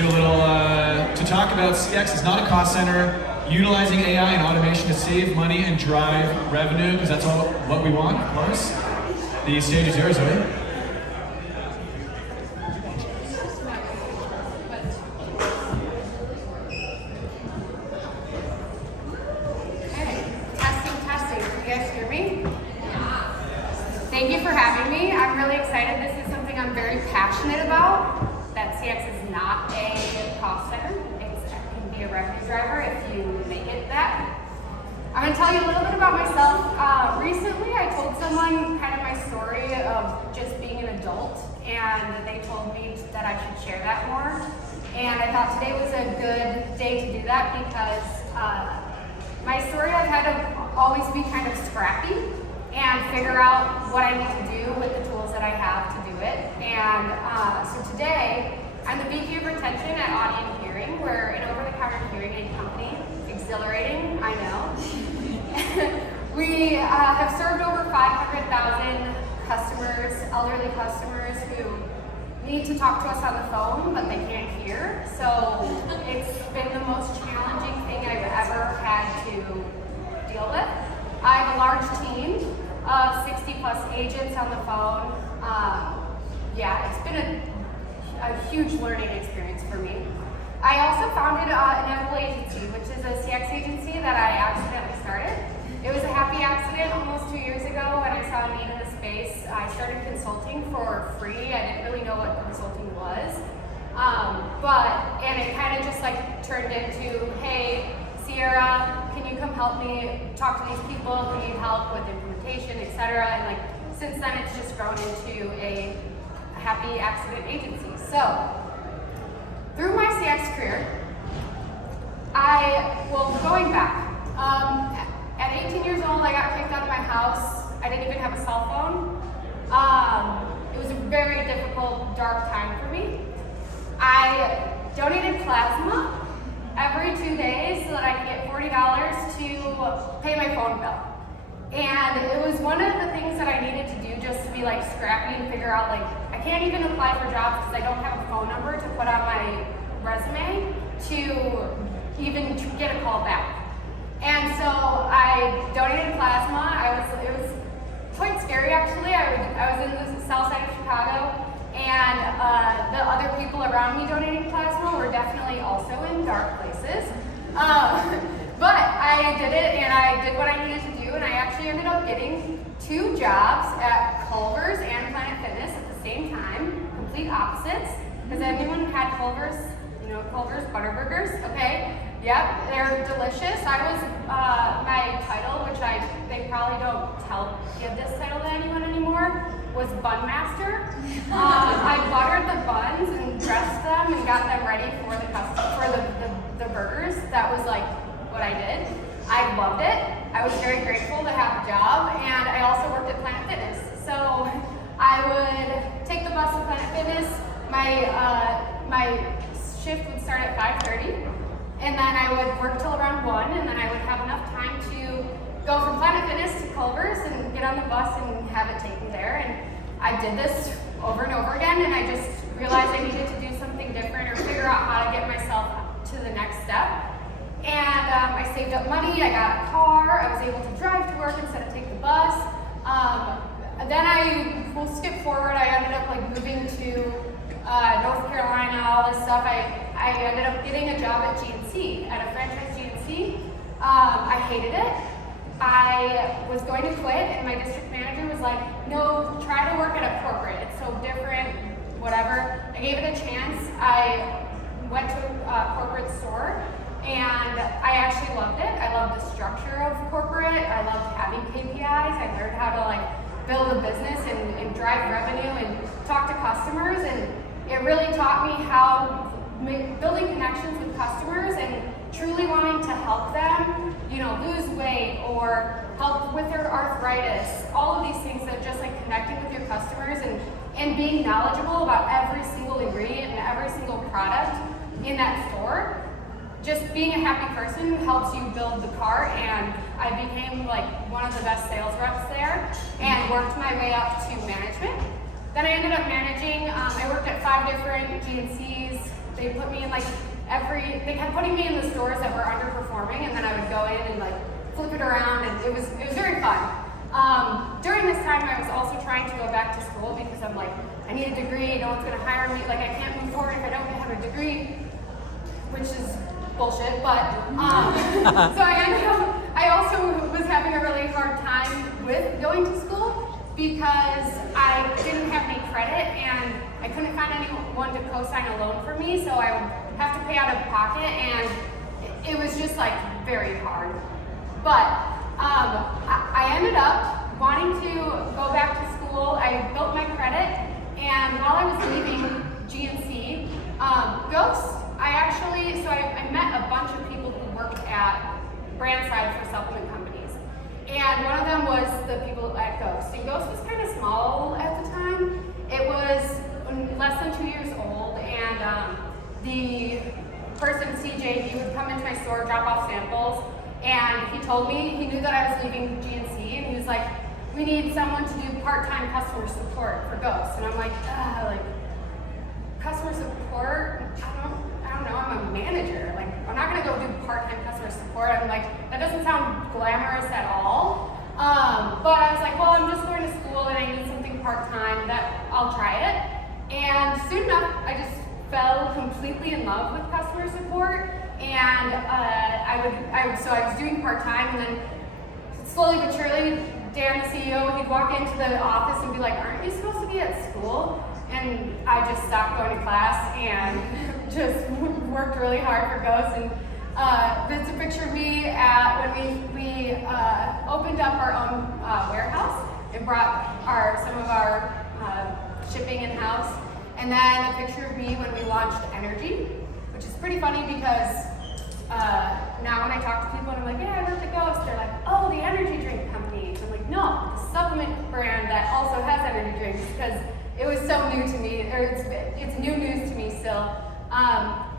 do a little, to talk about CX is not a cost center, utilizing AI and automation to save money and drive revenue, because that's all what we want, of course. The stage is yours, Zoe. Thank you for having me. I'm really excited. This is something I'm very passionate about. That CX is not a cost center. It can be a revenue driver if you make it that. I'm going to tell you a little bit about myself. Recently, I told someone kind of my story of just being an adult, and they told me that I should share that more. And I thought today was a good day to do that because my story, I've had to always be kind of scrappy and figure out what I need to do with the tools that I have to do it. And so today, I'm the VP of Retention at Audio and Hearing. We're an over-the-counter hearing aid company. Exhilarating, I know. We have served over 500,000 customers, elderly customers who need to talk to us on the phone, but they can't hear. So it's been the most challenging thing I've ever had to deal with. I have a large team of 60 plus agents on the phone. Yeah, it's been a huge learning experience for me. I also founded an Inevitable Agency, which is a CX agency that I accidentally started. It was a happy accident almost 2 years ago when I saw a need in the space. I started consulting for free. I didn't really know what consulting was. And it kind of just like turned into, hey, Sierra, can you come help me talk to these people who need help with implementation, etc. And like since then, it's just grown into a happy accident agency. So through my CX career, going back, at 18 years old, I got kicked out of my house. I didn't even have a cell phone. It was a very difficult, dark time for me. I donated plasma every 2 days so that I could get $40 to pay my phone bill. And it was one of the things that I needed to do just to be like scrappy and figure out like, I can't even apply for jobs because I don't have a phone number to put on my resume to even get a call back. And so I donated plasma. It was quite scary actually. I was in the south side of Chicago, and the other people around me donating plasma were definitely also in dark places. But I did it, and I did what I needed to do, and I actually ended up getting 2 jobs at Culver's and Planet Fitness at the same time, complete opposites. Has anyone had Culver's? You know Culver's Butterburgers? Okay. Yep, they're delicious. I was, my title, which they probably don't give this title to anyone anymore, was Bun Master. I buttered the buns and dressed them and got them ready for the burgers. That was like what I did. I loved it. I was very grateful to have a job, and I also worked at Planet Fitness. So I would take the bus to Planet Fitness. My shift would start at 5:30. And then I would work till around 1, and then I would have enough time to go from Planet Fitness to Culver's and get on the bus and have it taken there. And I did this over and over again, and I just realized I needed to do something different or figure out how to get myself to the next step. And I saved up money, I got a car, I was able to drive to work instead of take the bus. Then we'll skip forward, I ended up like moving to North Carolina, all this stuff. I ended up getting a job at GNC, at a franchise GNC. I hated it. I was going to quit, and my district manager was like, no, try to work at a corporate. It's so different, whatever. I gave it a chance. I went to a corporate store, and I actually loved it. I loved the structure of corporate. I loved having KPIs. I learned how to like build a business and drive revenue and talk to customers, and it really taught me how building connections with customers and truly wanting to help them, lose weight or help with their arthritis, all of these things that just like connecting with your customers and being knowledgeable about every single ingredient and every single product in that store. Just being a happy person helps you build the cart, and I became like one of the best sales reps there and worked my way up to management. Then I ended up managing, I worked at 5 different GNCs. they put me in like they kept putting me in the stores that were underperforming, and then I would go in and like flip it around, and it was very fun. During this time, I was also trying to go back to school because I'm like, I need a degree, no one's gonna hire me, like I can't move forward if I don't have a degree, which is bullshit, but so I also was having a really hard time with going to school because I didn't have any credit and I couldn't find anyone to co-sign a loan for me, so I would have to pay out of pocket, and it was just like very hard. But I ended up wanting to go back to school. I built my credit, and while I was leaving GNC, Ghost, I met a bunch of people who worked at brand side for supplement companies. And one of them was the people at Ghost. And Ghost was kind of small at the time. It was less than 2 years old, and the person, CJ, he would come into my store, drop off samples, and he told me, he knew that I was leaving GNC, and he was like, we need someone to do part-time customer support for Ghost. And I'm like, customer support? I don't know, I'm a manager. Like, I'm not gonna go do part-time customer support. I'm like, that doesn't sound glamorous at all. But I was like, well, I'm just going to school and I need something part-time, that I'll try it. And soon enough, I just fell completely in love with customer support. And so I was doing part-time, and then slowly but surely, Dan, the CEO, he'd walk into the office and be like, aren't you supposed to be at school? And I just stopped going to class and just worked really hard for Ghost. And that's a picture of me when we opened up our own warehouse and brought some of our shipping in-house. And then a picture of me when we launched Energy, which is pretty funny because now when I talk to people and I'm like, yeah, I work at Ghost, they're like, oh, the energy drink company. I'm like, no, the supplement brand that also has energy drinks, because it was so new to me, or it's new news to me still.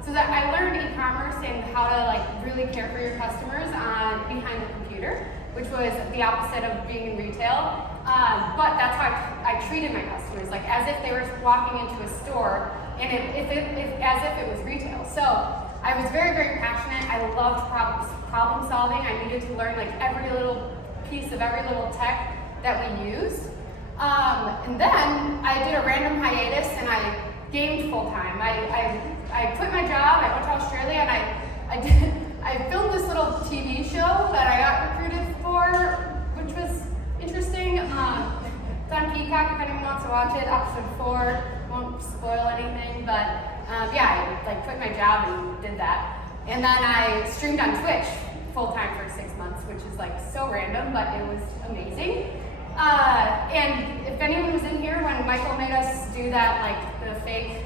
So that I learned e-commerce and how to like really care for your customers behind the computer, which was the opposite of being in retail. But that's how I treated my customers, like as if they were walking into a store, and as if it was retail. So I was very, very passionate. I loved problem solving. I needed to learn like every little piece of every little tech that we use. And then I did a random hiatus and I gamed full time. I quit my job. I went to Australia and I filmed this little TV show that I got recruited for, which was interesting. It's on Peacock if anyone wants to watch it. Episode 4, won't spoil anything, but yeah, I like quit my job and did that. And then I streamed on Twitch full time for 6 months, which is like so random, but it was amazing. And if anyone was in here when Michael made us do that, like the fake,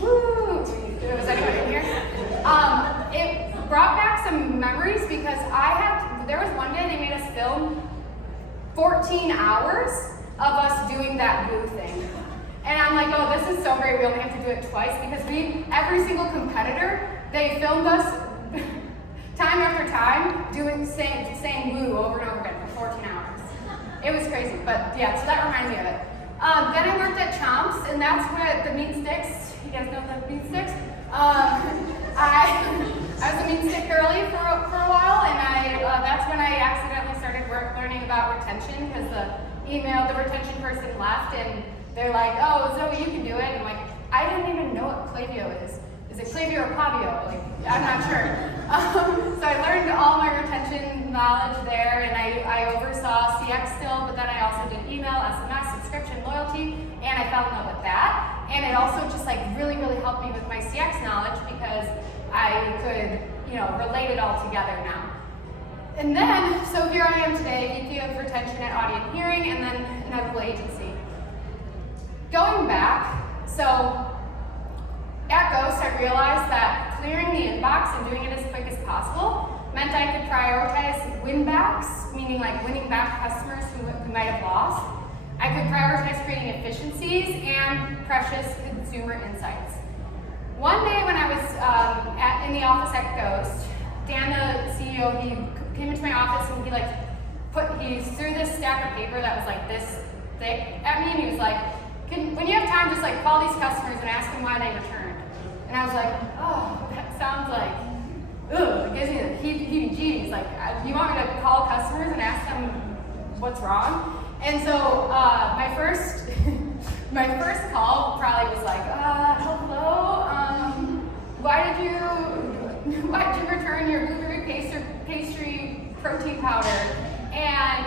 was anyone in here? It brought back some memories because there was one day they made us film 14 hours of us doing that boo thing. And I'm like, oh, this is so great, we only have to do it twice, because every single competitor, they filmed us time after time doing saying woo over and over again for 14 hours. It was crazy, but yeah, so that reminds me of it. Then I worked at Chomps, and that's where the meat sticks, you guys know the meat sticks? I was a meat stick girly for a while, and that's when I accidentally started learning about retention, because the retention person left, and they're like, oh, Zoe, you can do it. And I'm like, I didn't even know what Clavio is. Is it Clavio or Pavio? Like, I'm not sure. So I learned all my retention knowledge there, and I oversaw CX still, but then I also did email, SMS, subscription, loyalty, and I fell in love with that. And it also just like really, really helped me with my CX knowledge, because I could, relate it all together now. And then, so here I am today, VP of Retention at Audio and Hearing, and then Inevitable Agency. Going back, so at Ghost, I realized that clearing the inbox and doing it as quick as possible meant I could prioritize win-backs, meaning like winning back customers who might have lost. I could prioritize creating efficiencies and precious consumer insights. One day when I was in the office at Ghost, Dan, the CEO, he came into my office and he threw this stack of paper that was like this thick at me, and he was like, when you have time, just like call these customers and ask them why they returned. And I was like, oh, that sounds like, ugh, it gives me the heebie-jeebies. Like, you want me to call customers and ask them what's wrong? And so my first call probably was like, hello, why did you return your blueberry pastry protein powder? And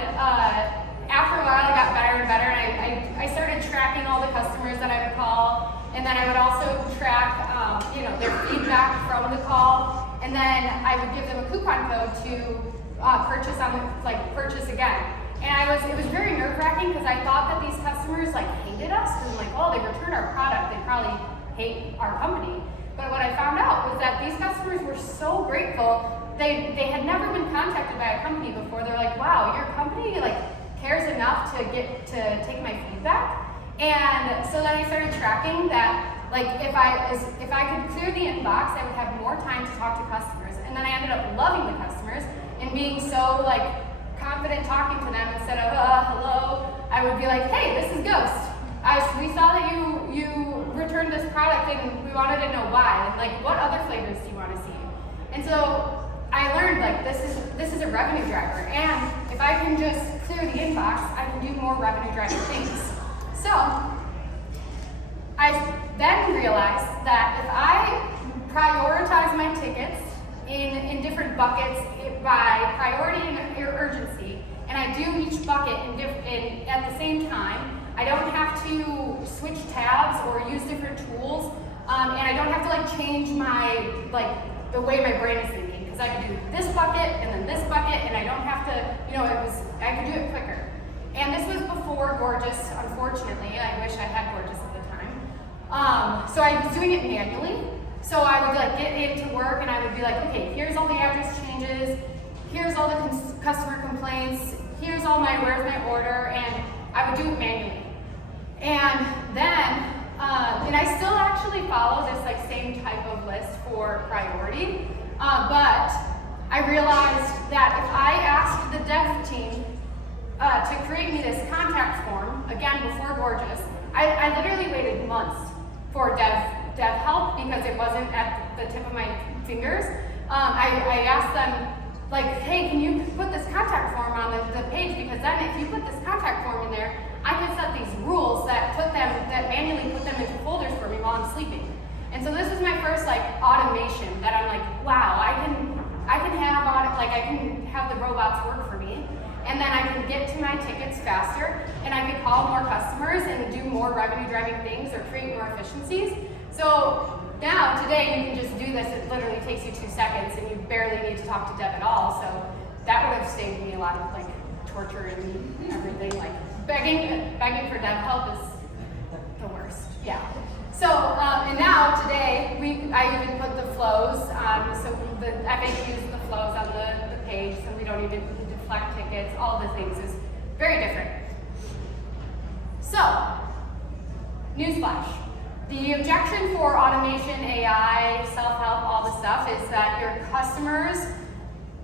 after a while, it got better and better, and I started tracking all the customers that I would call, and then I would also track, their feedback from the call, and then I would give them a coupon code to purchase again. And it was very nerve-wracking because I thought that these customers hated us, because I'm like, oh, they returned our product, they probably hate our company. But what I found out was that these customers were so grateful. They had never been contacted by a company before. They're like, wow, your company cares enough to take my feedback. And so then I started tracking that, if I could clear the inbox, I would have more time to talk to customers. And then I ended up loving the customers and being so confident talking to them instead of hello. I would be like, hey, this is Ghost. We saw that you returned this product and we wanted to know why. And what other flavors do you want to see? And so I learned this is a revenue driver, and if I can just clear the inbox, I can do more revenue driving things. So I then realized that if I prioritize my tickets in different buckets by priority and urgency, and I do each bucket at the same time, I don't have to switch tabs or use different tools, and I don't have to change my the way my brain is thinking, because I can do this bucket and then this bucket, and I don't have to, I could do it quicker. And this was before Gorgeous, unfortunately. I wish I had Gorgeous at the time. So I was doing it manually. So I would get into work and I would be like, okay, here's all the address changes, here's all the customer complaints, here's all where's my order, and I would do it manually. And then, and I still actually follow this same type of list for priority, but I realized that if I asked the dev team to create me this contact form, again before Gorgeous, I literally waited months for dev help because it wasn't at the tip of my fingers. I asked them, hey, can you put this contact form on the page? Because then if you put this contact form in there, I can set these rules that manually put them into folders for me while I'm sleeping. And so this is my first automation that I'm like, wow, I can have the robots work for me, and then I can get to my tickets faster, and I can call more customers and do more revenue driving things or create more efficiencies. So now today you can just do this. It literally takes you 2 seconds, and you barely need to talk to Deb at all. So that would have saved me a lot of torture and everything. Begging for Deb help is the worst. Yeah. So and now today I even put the flows on, so the FAQs and the flows on the page, so we don't even deflect tickets. All the things is very different. So newsflash. The objection for automation, AI, self-help, all the stuff is that your customers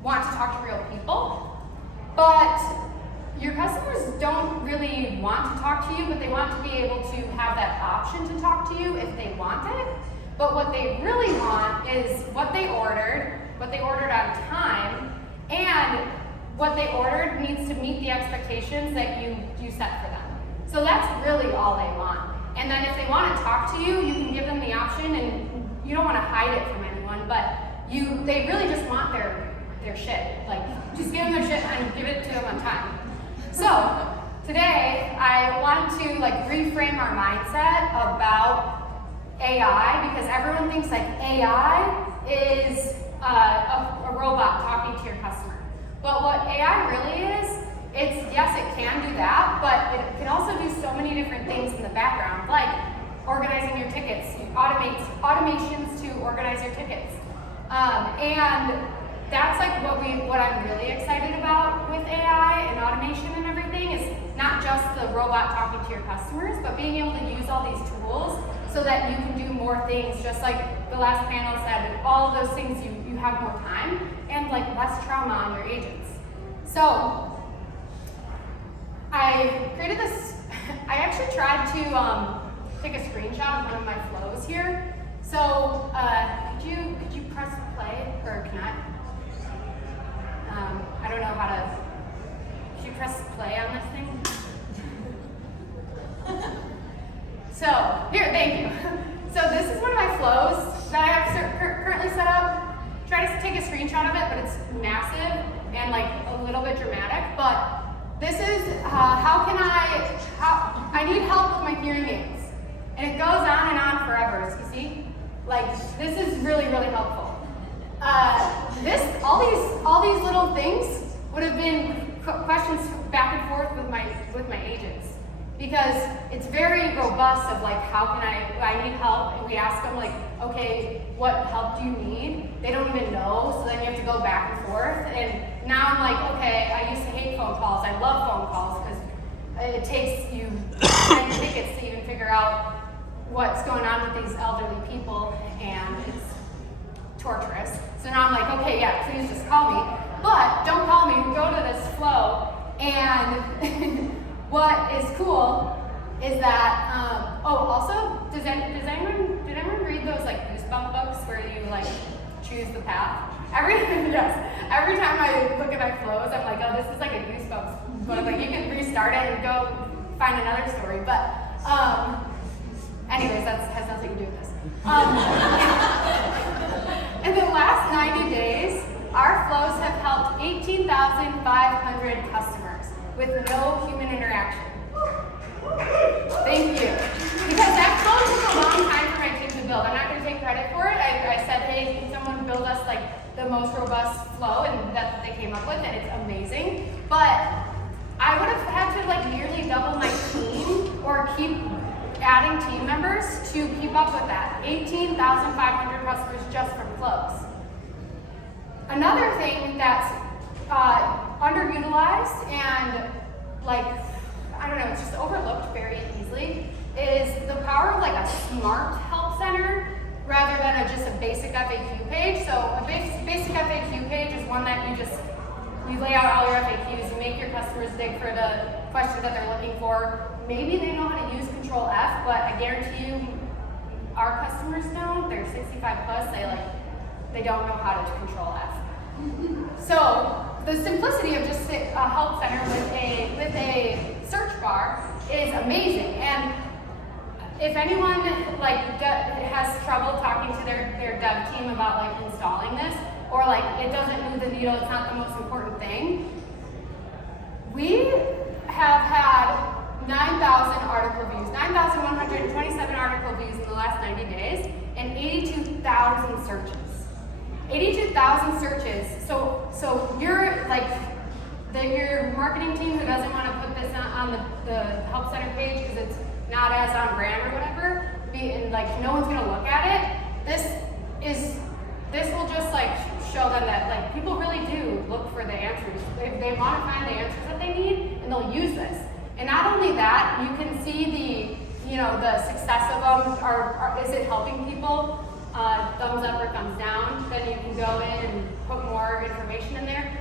want to talk to real people, but your customers don't really want to talk to you, but they want to be able to have that option to talk to you if they want it. But what they really want is what they ordered on time, and what they ordered needs to meet the expectations that you set for them. So that's really all they want. And then if they want to talk to you, you can give them the option, and you don't want to hide it from anyone, but they really just want their shit. Just give them their shit and give it to them on time. So today I want to reframe our mindset about AI, because everyone thinks AI is a robot talking to your customer. But what AI really is, yes, it can do that, but it can also do so many different things in the background, like organizing your tickets, automations to organize your tickets. And that's what I'm really excited about with AI and automation and everything, is not just the robot talking to your customers, but being able to use all these tools so that you can do more things, just like the last panel said, all of those things you have more time and less trauma on your agents. So I created this, I actually tried to take a screenshot of one of my flows here. So or cannot. I don't know how to. Should you press play on this thing? So here, thank you. So this is one of my flows that I have currently set up. Try to take a screenshot of it, but it's massive and like a little bit dramatic. But this is how I need help with my hearing aids, and it goes on and on forever. As you see, like this is really helpful. All these little things would have been questions back and forth with my agents, because it's very robust of like, how can I need help, and we ask them like, okay, what help do you need? They don't even know, so then you have to go back and forth. And now I'm like, okay, I used to hate phone calls. I love phone calls because it takes you 10 tickets to even figure out what's going on with these elderly people, and it's torturous. So now I'm like, okay, yeah, please just call me. But don't call me, go to this flow. And what is cool is that, also, did anyone read those like Goosebump books where you like choose the path? Every time I look at my flows, I'm like, oh, this is like a Goosebumps book. Like you can restart it and go find another story. But anyways, that has nothing to do with this. In the last 90 days, our flows have helped 18,500 customers with no human interaction. Thank you. Because that flow took a long time for my team to build. I'm not going to take credit for it. I said, hey, can someone build us like the most robust flow, and that's what they came up with, and it's amazing. But I would have had to like nearly double my team or keep adding team members to keep up with that. 18,500 customers just from flows. Another thing that's underutilized and like, I don't know, it's just overlooked very easily is the power of like a smart help center rather than just a basic FAQ page. So a basic FAQ page is one that you lay out all your FAQs, you make your customers dig for the questions that they're looking for. Maybe they know how to use Control F, but I guarantee you our customers don't. They're 65 plus, they don't know how to Control F. So the simplicity of just a help center with a search bar is amazing. And if anyone has trouble talking to their dev team about like installing this, or like it doesn't move the needle, it's not the most important thing, we have had 9,000 article views, 9,127 article views in the last 90 days, and 82,000 searches. 82,000 searches. So you're like your marketing team who doesn't want to put this on the help center page because it's not as on brand or whatever, and like no one's gonna look at it. This will just like show them that like people really do look for the answers. They want to find the answers that they need, and they'll use this. And not only that, you can see the success of them. Is it helping people? Thumbs up or thumbs down. Then you can go in and put more information in there.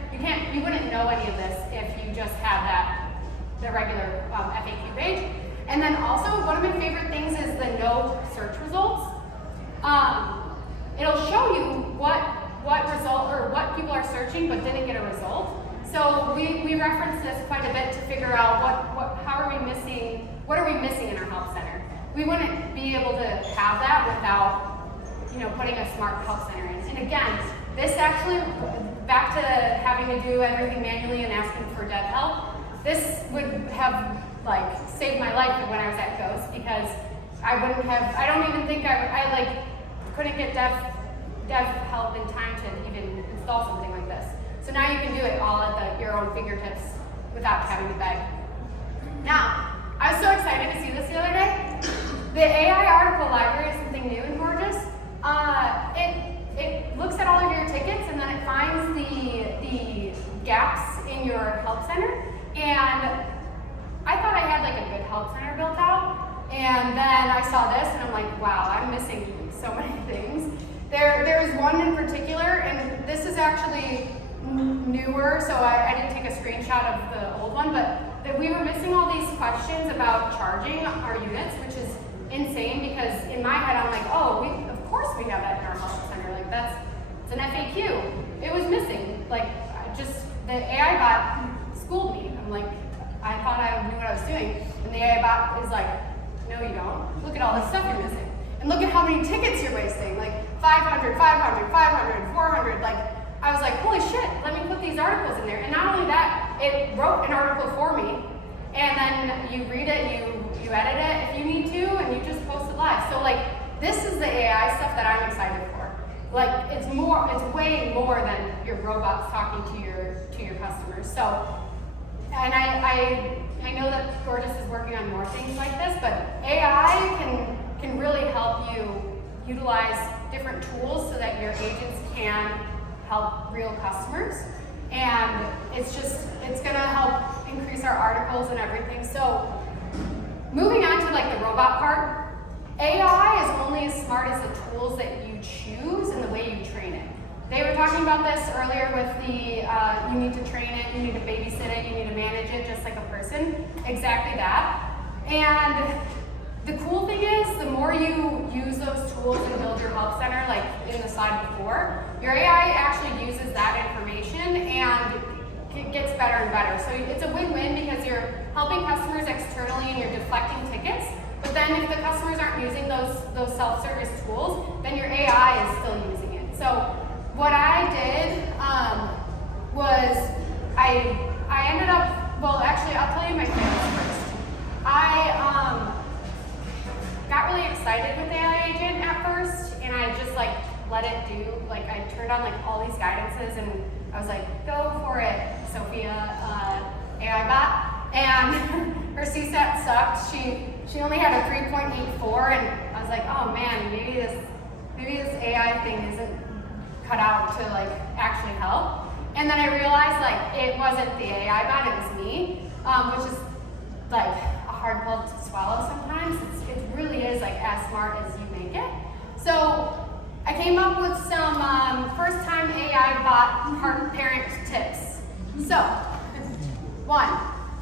You wouldn't know any of this if you just had the regular FAQ page. And then also, one of my favorite things is the no search results. It'll show you what result or what people are searching but didn't get a result. So we reference this quite a bit to figure out what are we missing in our help center. We wouldn't be able to have that without putting a smart help center in. And again, this actually, back to having to do everything manually and asking for dev help, this would have saved my life when I was at Ghost, because I don't even think I couldn't get dev help in time to even install something like this. So now you can do it all at your own fingertips without having to beg. Now, I was so excited to see this the other day. The AI article library is something new and gorgeous. It looks at all of your tickets, and then it finds the gaps in your help center. And I thought I had a good help center built out, and then I saw this, and I'm like, wow, I'm missing so many things. There was one in particular, and this is actually newer, so I didn't take a screenshot of the old one, but that we were missing all these questions about charging our units, which is insane, because in my head I'm like, oh, of course we have that in our help center. It's an FAQ. It was missing. Like, the AI bot schooled me. I'm like, I thought I knew what I was doing. And the AI bot is like, no, you don't. Look at all this stuff you're missing. And look at how many tickets you're wasting. Like 500, 500, 500, 400. Like, I was like, holy shit, let me put these articles in there. And not only that, it wrote an article for me. And then you read it, you edit it if you need to, and you just post it live. So like, this is the AI stuff that I'm excited for. Like, it's way more than your robots talking to your customers. So, and I know that Gorgeous is working on more things like this, but AI can really help you utilize different tools so that your agents can help real customers. And it's gonna help increase our articles and everything. So, moving on to like the robot part, AI is only as smart as the tools that you choose and the way you train it. They were talking about this earlier with the, you need to train it, you need to babysit it, you need to manage it just like a person. Exactly that. And the cool thing is, the more you use those tools and build your help center, like in the slide before, your AI actually uses that information and it gets better and better. So it's a win-win because you're helping customers externally and you're deflecting tickets. But then if the customers aren't using those self-service tools, then your AI is still using it. So what I did was I ended up, well actually I'll tell you my fails first. I got really excited with AI Agent at first, and I just like let it do, like I turned on like all these guidances and I was like, go for it, Sophia, AI bot. And her CSAT sucked. She only had a 3.84, and I was like, oh man, maybe this AI thing isn't cut out to like actually help. And then I realized like it wasn't the AI bot, it was me, which is like a hard pill to swallow sometimes. It really is like as smart as you make it. So I came up with some first-time AI bot parent tips. So, 1,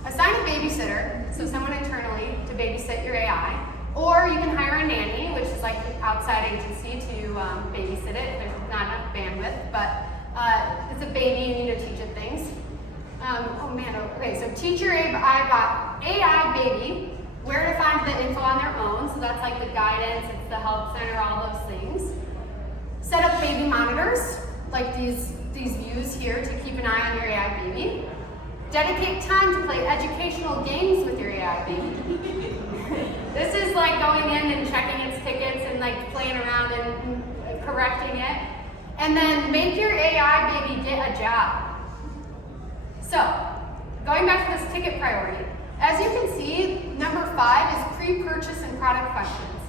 assign a babysitter, so someone internally to babysit your AI, or you can hire a nanny, which is like an outside agency to babysit it if there's not enough bandwidth, but it's a baby, you need to teach it things. Okay, so teach your AI baby where to find the info on their own, so that's like the guidance, it's the help center, all those things. Set up baby monitors, like these views here to keep an eye on your AI baby. Dedicate time to play educational games with your AI baby. This is like going in and checking its tickets and like playing around and correcting it. And then make your AI baby get a job. So, going back to this ticket priority, as you can see, number 5 is pre-purchase and product questions.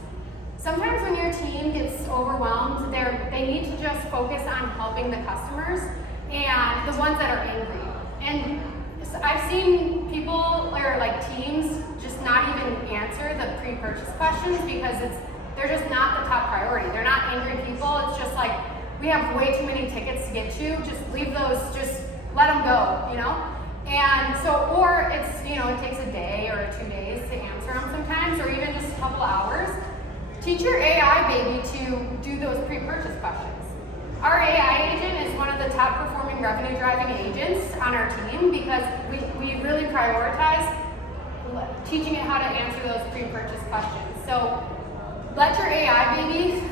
Sometimes when your team gets overwhelmed, they need to just focus on helping the customers and the ones that are angry. And I've seen people or like teams just not even answer the pre-purchase questions because they're just not the top priority. They're not angry people. It's just like, we have way too many tickets to get to. Just leave those, just let them go, you know? And so, or it's, you know, it takes a day or 2 days to answer them sometimes, or even just a couple hours. Teach your AI baby to do those pre-purchase questions. Our AI agent is one of the top performing revenue driving agents on our team because we really prioritize teaching it how to answer those pre-purchase questions. So let your AI baby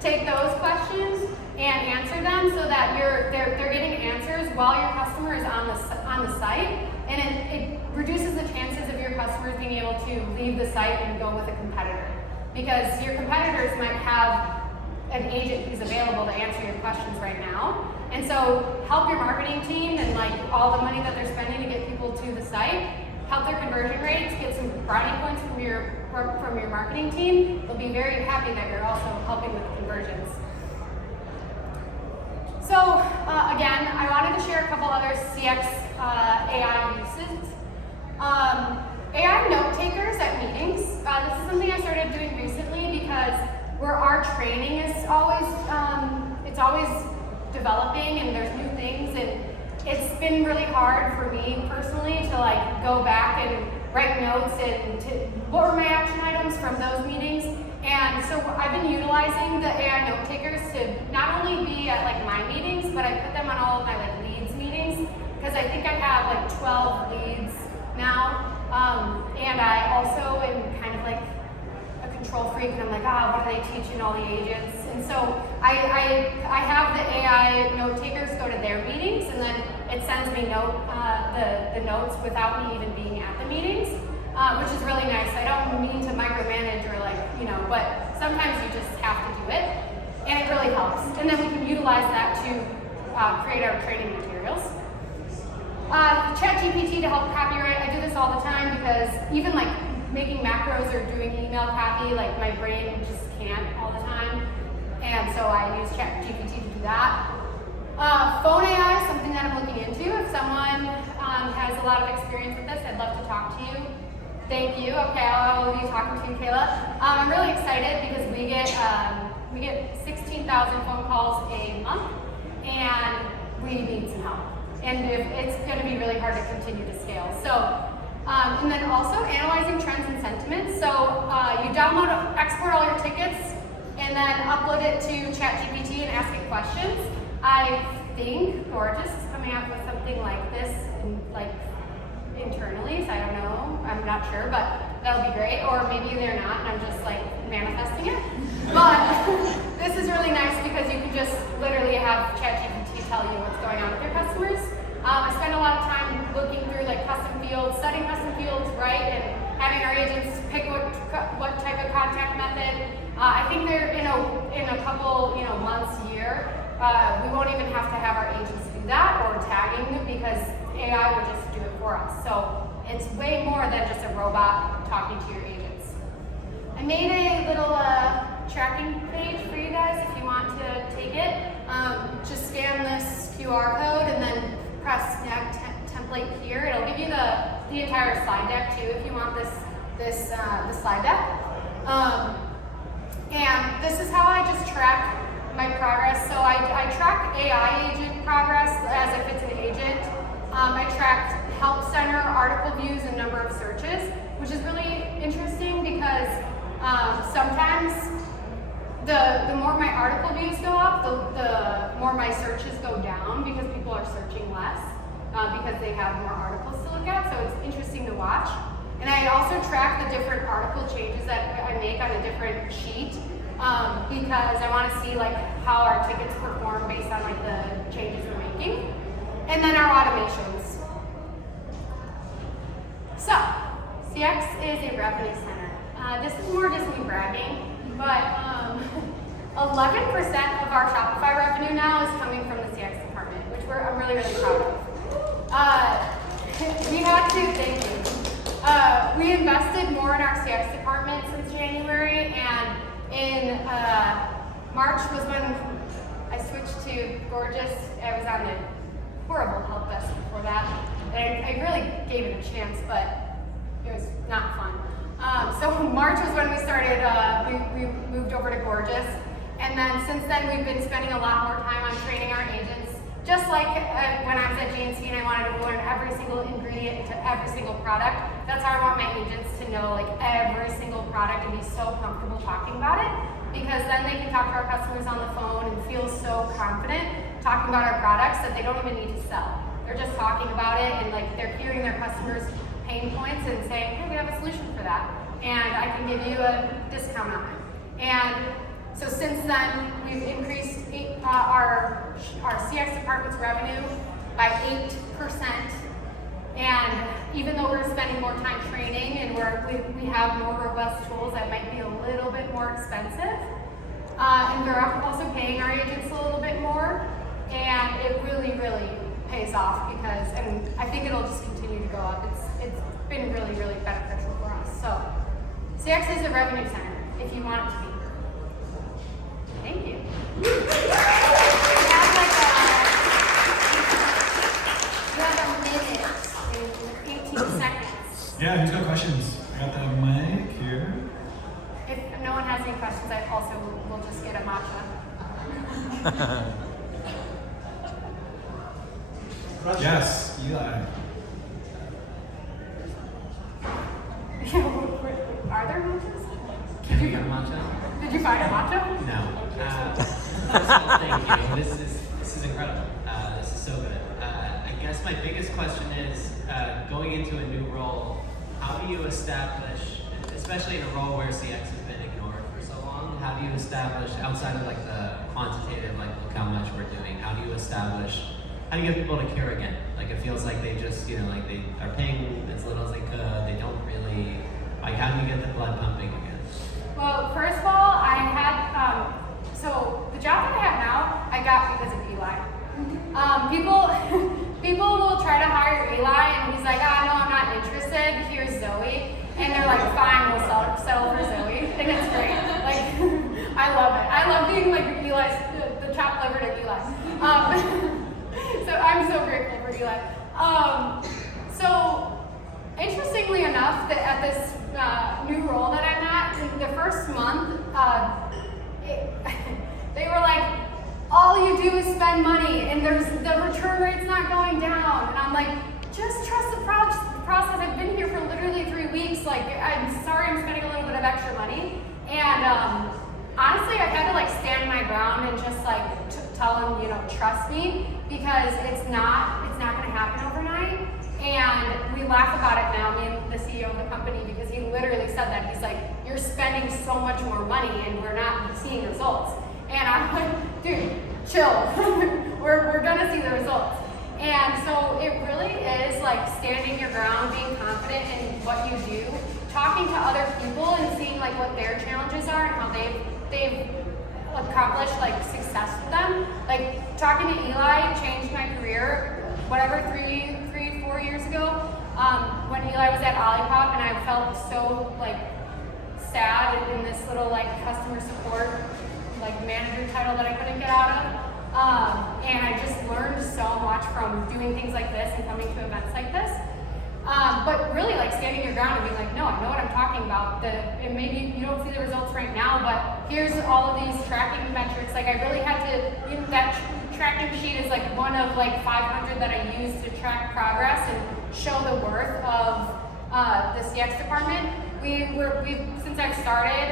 take those questions and answer them so that they're getting answers while your customer is on the site, and it reduces the chances of your customers being able to leave the site and go with a competitor. Because your competitors might have an agent who's available to answer your questions right now. And so help your marketing team and like all the money that they're spending to get people to the site, help their conversion rates, get some brownie points from your marketing team. They'll be very happy that you're also helping with conversions. So again, I wanted to share a couple other CX AI uses. AI note takers at meetings. This is something I started doing recently because where our training is always, it's always developing and there's new things, and it's been really hard for me personally to like go back and write notes and what were my action items from those meetings. And so I've been utilizing the AI note takers to not only be at like my but I put them on all of my like leads meetings because I think I have like 12 leads now. And I also am kind of like a control freak, and I'm like, what are they teaching all the agents? And so I have the AI note takers go to their meetings, and then it sends me the notes without me even being at the meetings, which is really nice. I don't mean to micromanage or like, but sometimes you just have to do it, and it really helps. And then we can utilize that to create our training materials. ChatGPT to help copyright. I do this all the time because even like making macros or doing email copy, like my brain just can't all the time. And so I use ChatGPT to do that. Phone AI is something that I'm looking into. If someone has a lot of experience with this, I'd love to talk to you. Thank you. Okay, I'll be talking to you, Kayla. I'm really excited because we get 16,000 phone calls a month, and we need some help. And it's going to be really hard to continue to scale. So, and then also analyzing trends and sentiments. So you export all your tickets, and then upload it to ChatGPT and ask it questions. I think Gorgeous is coming up with something like this, internally. So I don't know. I'm not sure, but that'll be great. Or maybe they're not, and I'm just like manifesting it. But this is really nice because you can just literally have ChatGPT tell you what's going on with your customers. I spend a lot of time looking through like custom fields, studying custom fields, right, and having our agents pick what type of contact method. I think they're in a couple months, year, we won't even have to have our agents do that or tagging them because AI will just do it for us. So it's way more than just a robot talking to your agents. I made a little tracking page for you guys if you want to take it. Just scan this QR code and then press template here. It'll give you the entire slide deck too if you want this slide deck. And this is how I just track my progress. So I track AI agent progress as if it's an agent. I tracked help center, article views, and number of searches, which is really interesting because sometimes the more my article views go up, the more my searches go down because people are searching less because they have more articles to look at. So it's interesting to watch. And I also track the different article changes that I make on a different sheet because I want to see like how our tickets perform based on like the changes we're making. And then our automations. So, CX is a revenue center. This is more just me bragging, but 11% of our Shopify revenue now is coming from the CX department, which I'm really, really proud of. We had to, thank you. We invested more in our CX department since January, and in March was when I switched to Gorgeous. I was on the horrible help desk before that. And I really gave it a chance, but it was not fun. So March was when we started, we moved over to Gorgeous. And then since then, we've been spending a lot more time on training our agents. Just like when I was at GNC and I wanted to learn every single ingredient into every single product, that's how I want my agents to know like every single product and be so comfortable talking about it, because then they can talk to our customers on the phone and feel so confident talking about our products that they don't even need to sell. They're just talking about it and like they're hearing their customers' pain points and saying, hey, we have a solution for that, and I can give you a discount on it. And so since then, we've increased our CX department's revenue by 8%. And even though we're spending more time training and we have more robust tools that might be a little bit more expensive, and we're also paying our agents a little bit more, and it really, really pays off because, and I think it'll just continue to go up. It's been really, really beneficial for us. So CX is a revenue center if you want it to be. Thank you. We have a minute and 18 seconds. Yeah, who's got questions? I got the mic here. If no one has any questions, I also will just get a matcha. Yes, Eli. Are there matchas? Can we get a matcha? Did you find a matcha? No. First of all, thank you. This is This is incredible. This is so good. I guess my biggest question is, going into a new role, how do you establish, especially in a role where CX has been ignored for so long, how do you establish, outside of like the quantitative, like look how much we're doing, how do you get people to care again? Like it feels like they just, like they are paying as little as they could, they don't really, like how do you get the blood pumping again? Well, first of all, I had, so the job that I have now, I got because of Eli. People will try to hire Eli, and he's like, no, I'm not interested. Here's Zoe, and they're like, fine, we'll settle for Zoe, and it's great. Like, I love it. I love being like Eli's, the chopped liver to Eli. So I'm so grateful for Eli. So interestingly enough, that at this new role that I'm at, in the first month, they were like, all you do is spend money and the return rate's not going down. And I'm like, just trust the process. I've been here for literally 3 weeks. Like, I'm sorry I'm spending a little bit of extra money. And honestly, I've had to like stand my ground and just like tell them, trust me, because it's not gonna happen overnight. And we laugh about it now, me and the CEO of the company, because he literally said that. He's like, you're spending so much more money and we're not seeing results. And I'm like, dude, chill. we're gonna see the results. And so it really is like standing your ground, being confident in what you do, talking to other people and seeing like what their challenges are and how they've accomplished like success with them. Like talking to Eli changed my career, whatever, 4 years ago, when Eli was at Olipop, and I felt so like sad in this little like customer support like manager title that I couldn't get out of. And I just learned so much from doing things like this and coming to events like this. But really like standing your ground and being like, no, I know what I'm talking about. And maybe you don't see the results right now, but here's all of these tracking metrics. Like I really had to, that tracking sheet is like one of like 500 that I use to track progress and show the worth of the CX department. Since I've started,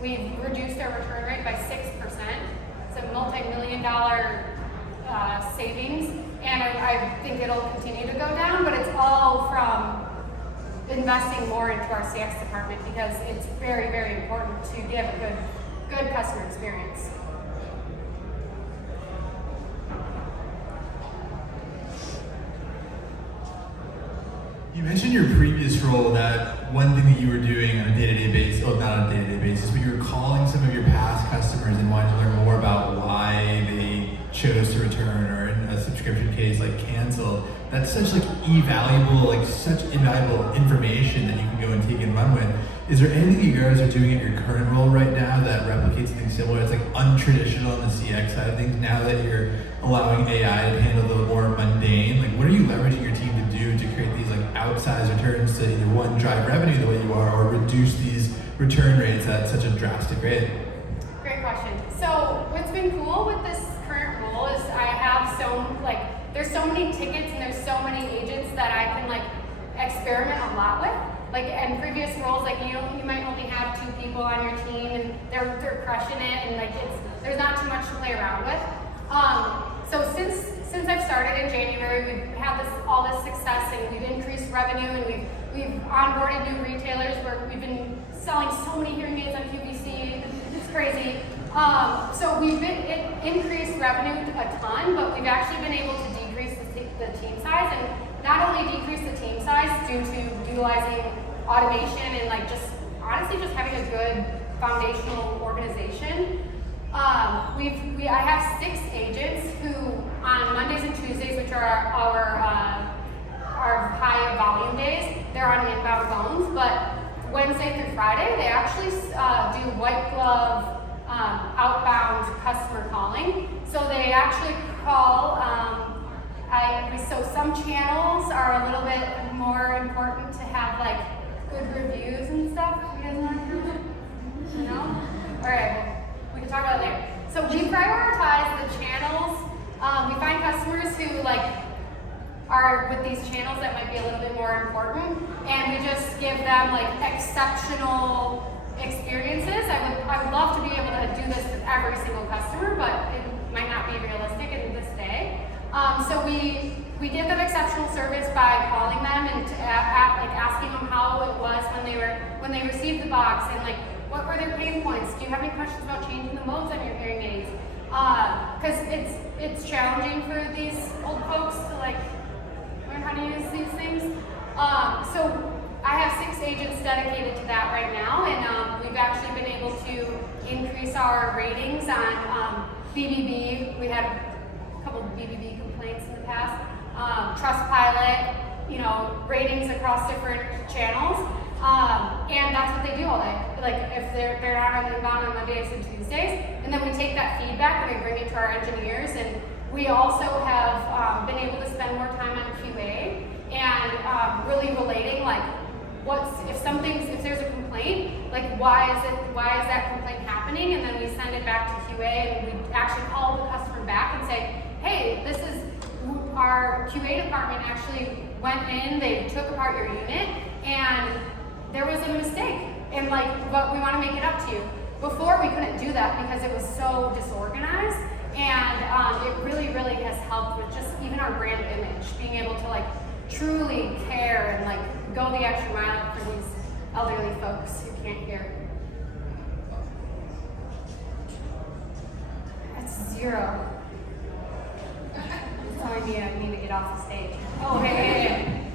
we've reduced our return rate by 6%. It's a multi-million-dollar savings, and I think it'll continue to go down, but it's all from investing more into our CX department because it's very, very important to give a good customer experience. You mentioned your previous role that one thing that you were doing on a day-to-day basis, well, not on a day-to-day basis, but you were calling some of your past customers and wanting to learn more about why they chose to return, or in a subscription case, like canceled. That's such like such invaluable information that you can go and take and run with. Is there anything you guys are doing at your current role right now that replicates something similar? It's like untraditional on the CX side of things now that you're allowing AI to handle a little more mundane. Like, what are you leveraging your team to do to create these like outsized returns to either one, drive revenue the way you are, or reduce these return rates at such a drastic rate? Great question. So what's been cool with this current role is I have there's so many tickets and there's so many agents that I can like experiment a lot with. Like in previous roles, like you might only have 2 people on your team and they're crushing it, and like there's not too much to play around with. So since I've started in January, we've had all this success and we've increased revenue, and we've onboarded new retailers where we've been selling so many hearing aids on QVC. It's crazy. So we've increased revenue a ton, but we've actually been able to decrease the team size, and not only decrease the team size due to utilizing automation and like just honestly just having a good foundational organization. I have 6 agents who on Mondays and Tuesdays, which are our high volume days, they're on inbound phones, but Wednesday through Friday, they actually do white glove outbound customer calling. So they actually call, so some channels are a little bit more important to have like good reviews and stuff. You guys want to do it? No? All right, we can talk about it later. So we prioritize the channels. We find customers who like are with these channels that might be a little bit more important, and we just give them like exceptional experiences. I would love to be able to do this with every single customer, but it might not be realistic we give them exceptional service by calling them and like asking them how it was when they received the box, and like what were their pain points. Do you have any questions about changing the modes on your hearing aids? Because it's challenging for these old folks to like learn how to use these things. So I have 6 agents dedicated to that right now, and we've actually been able to increase our ratings on BBB. We had a couple of BBB complaints in the past. Trustpilot, ratings across different channels, and that's what they do all day. Like if they're not on inbound on Mondays and Tuesdays, and then we take that feedback and we bring it to our engineers, and we also have been able to spend more time on QA and really relating like if there's a complaint, like why is that complaint happening, and then we send it back to QA and we actually call the customer back and say, hey, this is our QA department actually went in, they took apart your unit, and there was a mistake, and but we want to make it up to you. Before we couldn't do that because it was so disorganized, and it really, really has helped with just even our brand image, being able to truly care and go the extra mile for these elderly folks who can't hear. That's 0. Telling me I need to get off the stage. Oh, hey.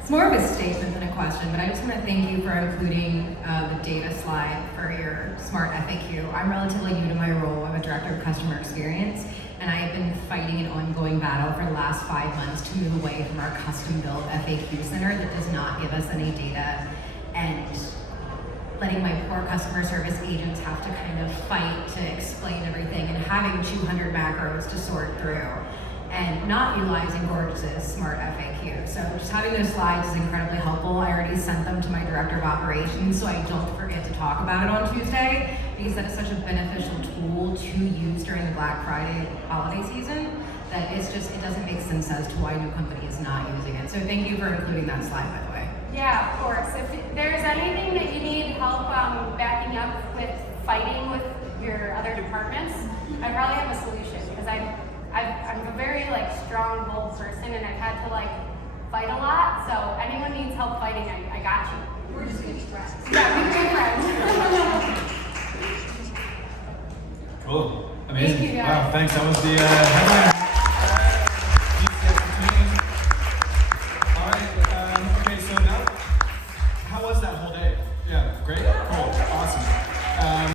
It's more of a statement than a question, but I just want to thank you for including the data slide for your smart FAQ. I'm relatively new to my role. I'm a director of customer experience, and I have been fighting an ongoing battle for the last 5 months to move away from our custom-built FAQ center that does not give us any data, and letting my poor customer service agents have to kind of fight to explain everything and having 200 macros to sort through, and not utilizing Gorgeous's smart FAQ. So just having those slides is incredibly helpful. I already sent them to my director of operations so I don't forget to talk about it on Tuesday, because that is such a beneficial tool to use during the Black Friday holiday season that it doesn't make sense as to why no company is not using it. So thank you for including that slide, by the way. Yeah, of course. If there's anything that you need help backing up with fighting with your other departments, I probably have a solution, because I'm a very strong, bold person, and I've had to fight a lot. So anyone needs help fighting, I got you. We're just good friends. Yeah, we're good friends. Cool. Amazing. Thank you, guys. Wow, thanks. That was the headline.